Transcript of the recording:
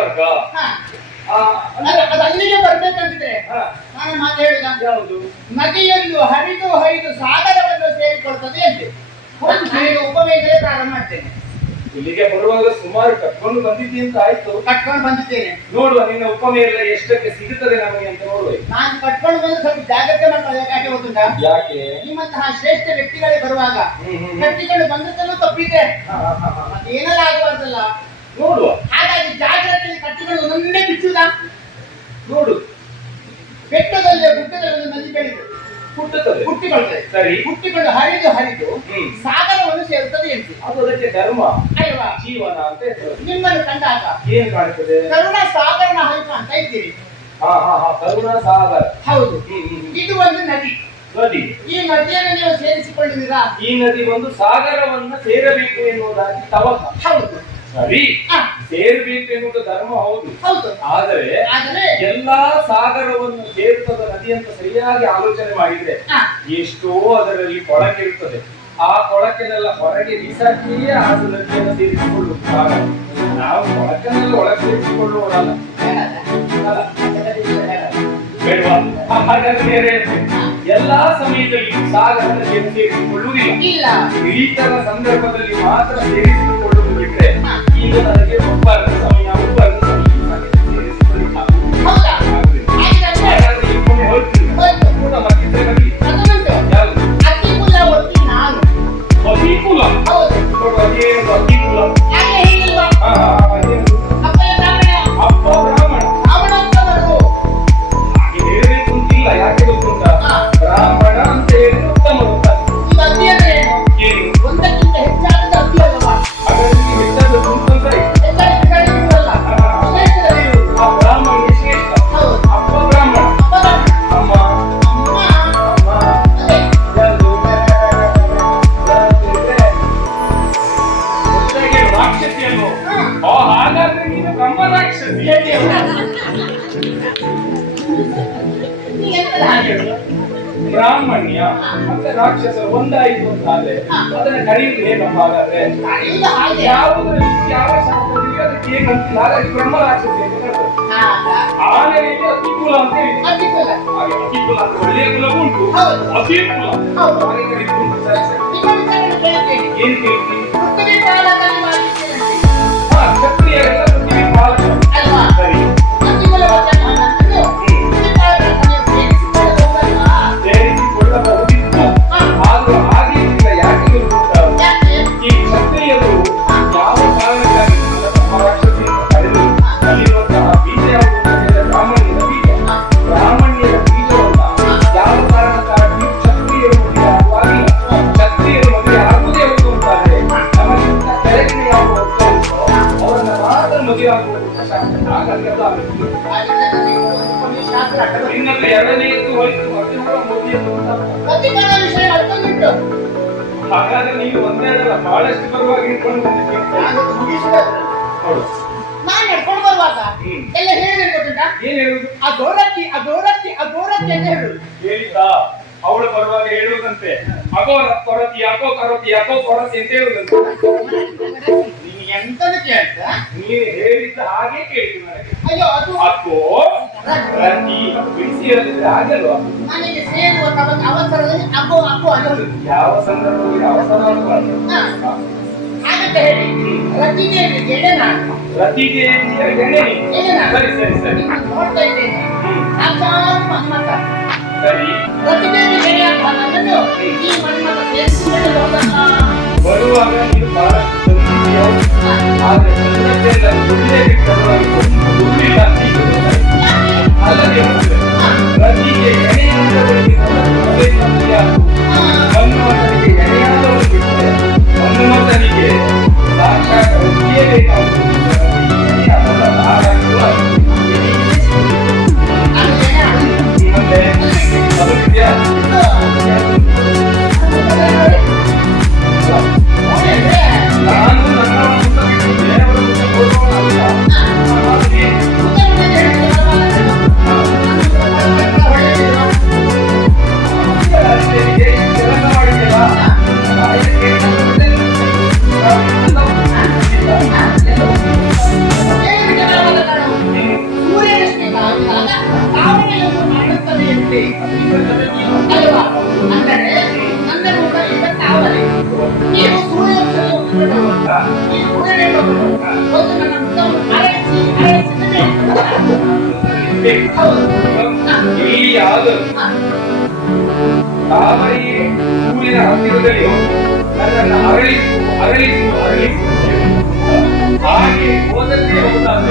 ವರ್ಗ. ಅದು ಅಲ್ಲಿಗೆ ಬರ್ಬೇಕಂತಿದ್ರೆ ನಾನು ಮಾತು ಹೇಳುದ ಯಾವುದು? ನದಿಯನ್ನು ಹರಿದು ಹರಿದು ಸಾಗರವನ್ನು ಸೇರಿಕೊಳ್ತದೆ ಅಂತೆ. ನಾನು ಉಪಮೇಯಗಳೇ ಪ್ರಾರಂಭ ಮಾಡ್ತೇನೆ. ಇಲ್ಲಿಗೆ ಬರುವಾಗ ಸುಮಾರು ಕಟ್ಕೊಂಡು ಬಂದಿದ್ದಿ ಅಂತ ಆಯ್ತು. ಕಟ್ಕೊಂಡು ಬಂದಿದ್ದೇನೆ. ನೋಡುವ ನಿನ್ನ ಉಪಮೇಯ ಎಲ್ಲ ಎಷ್ಟಕ್ಕೆ ಸಿಗುತ್ತದೆ ನಮಗೆ ಅಂತ ನೋಡುವ. ನಾನು ಕಟ್ಕೊಂಡು ಬಂದು ಸ್ವಲ್ಪ ಜಾಗ್ರತೆ ಮಾಡ್ತಾರೆ. ಯಾಕೆ ಗೊತ್ತುಂಟಾ? ಯಾಕೆ? ನಿಮ್ಮಂತಹ ಶ್ರೇಷ್ಠ ವ್ಯಕ್ತಿಗಳೇ ಬರುವಾಗ ಕಟ್ಟಿಕೊಂಡು ಬಂದದ್ದನ್ನು ತಪ್ಪಿದ್ರೆ ಏನೆಲ್ಲ ಆಗಬಾರ್ದಲ್ಲ ನೋಡುವ. ಹಾಗಾಗಿ ಜಾಗ್ರತೆಯಲ್ಲಿ ಕಟ್ಟಿಕೊಂಡು ಒಂದೊಂದೇ ಬಿಚ್ಚುದ ನೋಡು. ಬೆಟ್ಟದಲ್ಲಿ ಗುಡ್ಡದಲ್ಲಿ ಒಂದು ನದಿ ಬೆಳೆದು ಹುಟ್ಟಿಕೊಳ್ತದೆ. ಸರಿ. ಹುಟ್ಟಿಕೊಂಡು ಹರಿದು ಹರಿದು ಸಾಗರವನ್ನು ಸೇರುತ್ತದೆ ಅಂತ. ಅದು ಅದಕ್ಕೆ ಧರ್ಮ ಅಲ್ವಾ? ಜೀವನ ಅಂತ ಹೇಳ್ತಾರೆ. ನಿಮ್ಮನ್ನು ಕಂಡಾಗ ಏನ್ ಕಾಣ್ತದೆ? ಕರುಣ ಸಾಗರನ ಹರಿದು ಅಂತ ಇದ್ದೀರಿ. ಕರುಣ ಸಾಗರ. ಹೌದು. ಇದು ಒಂದು ನದಿ. ನದಿ. ಈ ನದಿಯನ್ನು ನೀವು ಸೇರಿಸಿಕೊಳ್ಳುವಿರಾ? ಈ ನದಿ ಒಂದು ಸಾಗರವನ್ನ ಸೇರಬೇಕು ಎನ್ನುವುದಾಗಿ ತವಕ. ಹೌದು. ಸರಿ. ಸೇರಬೇಕು ಎನ್ನುವುದು ಧರ್ಮ. ಹೌದು. ಹೌದು. ಆದರೆ ಎಲ್ಲಾ ಸಾಗರವನ್ನು ಸೇರುತ್ತದೆ ನದಿ ಅಂತ ಸರಿಯಾಗಿ ಆಲೋಚನೆ ಮಾಡಿದ್ರೆ ಎಷ್ಟೋ ಅದರಲ್ಲಿ ಕೊಳಕಿರುತ್ತದೆ. ಆ ಕೊಳಕೆನೆಲ್ಲ ಹೊರಗೆ ಬಿಸಾಕಿಯೇ ಆ ನದಿಯನ್ನು ಸೇರಿಸಿಕೊಳ್ಳುವುದು ಸಾಗರ. ನಾವು ಕೊಳಕನ್ನೆಲ್ಲ ಒಳಗೆ ಸೇರಿಸಿಕೊಳ್ಳುವವರಲ್ಲ. ಬೇಡವಾ? ಹಾಗಾದ್ರೆ ಎಲ್ಲಾ ಸಮಯದಲ್ಲಿ ಸಾಗರ ನದಿಯನ್ನು ಸೇರಿಸಿಕೊಳ್ಳುವುದಿಲ್ಲ. ಇತರ ಸಂದರ್ಭದಲ್ಲಿ ಮಾತ್ರ ಸೇರಿಸಿಕೊಳ್ಳುವುದು ಬಿಟ್ರೆ ಈಗ ನನಗೆ ಒಬ್ಬರ ಸಮಯ ಬ್ರಾಹ್ಮಣ್ಯ ಮತ್ತೆ ರಾಕ್ಷಸರು ಒಂದಾಯಿತು ಅಂತಾದ್ರೆ ಅದನ್ನ ಕರೆಯುವುದು ಹೇಗಪ್ಪ? ಹಾಗಾದ್ರೆ ಯಾವುದರಲ್ಲಿ ಯಾವ ಶಾಸ್ತ್ರದಲ್ಲಿ ಅದಕ್ಕೆ ಏನು ಅಂತಿಲ್ಲ. ಹಾಗಾಗಿ ಬ್ರಹ್ಮ ರಾಕ್ಷಸ ಆನೆಯಲ್ಲಿ ಅತಿಕುಲ ಅಂತ ಹೇಳಿ. ಅತಿಕುಲ ಅಂತ ಒಳ್ಳೆಯ ಕುಲ ಉಂಟು, ಅತಿಕುಲ ಹಾಗೆ ಕರೀತು. ಏನ್ ಕೇಳ್ತೀನಿ? ಕ್ಷತ್ರಿಯರೆಲ್ಲ ಪೃಥ್ವಿ ಪಾಲಕರು. ಸರಿ. ಸೇರಿಸಿಕೊಳ್ಳಬಹುದಿತ್ತು. ಆದ್ರೂ ಹಾಗೆ ಈಗ ಯಾಕೆ ಈ ಕ್ಷತ್ರಿಯರು ಯಾವ ಕಾರಣಕ್ಕಾಗಿ ರಾಕ್ಷಸಿಯನ್ನು ಕರೆದು ಅಲ್ಲಿರುವಂತಹ ಬೀಜ ಯಾವುದು? ಬ್ರಾಹ್ಮಣ್ಯದ ಬೀಜ. ಬ್ರಾಹ್ಮಣ್ಯದ ಬೀಜವನ್ನ ಯಾವ ಕಾರಣಕ್ಕಾಗಿ ಕ್ಷತ್ರಿಯರು ಮದುವೆ ಆಗುವಾಗಿಲ್ಲ. ಕ್ಷತ್ರಿಯರು ಮದುವೆ ಆಗುವುದೇ ಒಂದು ಅಂತಾದ್ರೆ ನಮಗಿಂತ ಕೆಳಗಿನ ಯಾವ ಉಂಟೋ ಅವರನ್ನ ಮಾತ್ರ ಮದುವೆ ಆಗುವುದು ಶಾಸ್ತ್ರ. ಹಾಗಾಗಿ ಅದು ಆಗುತ್ತೆ. ಇನ್ನೊಂದು ಎರಡನೆಯದ್ದು ಹೋಯ್ತು, ಮತ್ತೆ ಮೋದಿಯದ್ದು ಹಾಗಾದ್ರೆ ನೀವು ಒಂದೆರಡಲ್ಲ ಬಹಳಷ್ಟು ಬರುವಾಗ ಇಟ್ಕೊಂಡು ಬಂದಿದ್ದೀರಿ. ನಾನು ನಡ್ಕೊಂಡು ಬರುವಾಗ ಎಲ್ಲ ಹೇಳಿದ್ರೆ ಗೊತ್ತುಂಟಾ? ಏನ್ ಹೇಳುದು? ಅಗೋರತ್ತಿ ಅಂತ ಹೇಳುದು. ಹೇಳಿದ್ದಾ? ಅವಳು ಬರುವಾಗ ಹೇಳುವುದಂತೆ ಅಗೋರ ಕೊರತಿ ಯಾಕೋ ಕರತಿ ಯಾಕೋ ಕೊರತಿ ಅಂತ ಹೇಳುದಂತೆ. ಎಂತದು ಕೇಳ್ತ? ನೀನು ಹೇಳಿದ್ದ ಹಾಗೆ ಕೇಳಿದ್ದು ನನಗೆ. ಅಯ್ಯೋ ಅದು ಅಕ್ಕೋ ರತಿ ಬಿಡಿಸಿ ಹೇಳಿದ್ರೆ ಆಗಲ್ವಾ? ನನಗೆ ಸೇರುವ ಅವಸರದಲ್ಲಿ ಅಕ್ಕೋ ಅನ್ನೋದು ಯಾವ ಸಂದರ್ಭದಲ್ಲಿ ಅವಸರ ಹಾಗಂತ ಹೇಳಿ ರತಿದೇವಿ ಗೆಳೆನಾಡು. ರತಿದೇವಿಯ ಗೆಳೆ. ಸರಿ ಸರಿ ಸರಿ ನೋಡ್ತಾ ಇದ್ದೇನೆ. ಸಾಕ್ಷಾತ್ ಮನ್ಮಥ. ಸರಿ. ರತಿದೇವಿ ಗೆಳೆಯಾದ ನನ್ನನ್ನು ಈ ಮನ್ಮಥ ಸೇರಿಸಿಕೊಳ್ಳಲು ಹೋದಲ್ಲ. ಬರುವಾಗ ನೀವು ಬಹಳಷ್ಟು ಆದ್ರೆ ಒಳ್ಳೆ ಅಲ್ಲದೆ ರತಿಗೆ ಎಣೆಯಾದವರಿಗೆ ಮನ್ಮಥನಿಗೆ ಎಣೆಯಾದವರು ಬಿಟ್ಟರೆ ಮನ್ಮಥನಿಗೆ ಸಾಕ್ಷಾತ್ ರತಿಯೇ ಬೇಕಾಗುವುದು. ನಾನು ನನ್ನ ಮುಖ ಬಿಟ್ಟು ಬೇರೆಯವರ ಮುಖ ನೋಡುವವನಲ್ಲ. ಎಲ್ಲಿಯಾದರೂ ತಾವರೆಯೇ ಸೂರ್ಯನ ಹತ್ತಿರದಲ್ಲಿ ನನ್ನನ್ನು ಅರಳಿಸು ಅರಳಿಸು ಅರಳಿಸು ಹಾಗೆ ಹೋದದ್ದೇ ಹೌದಾದ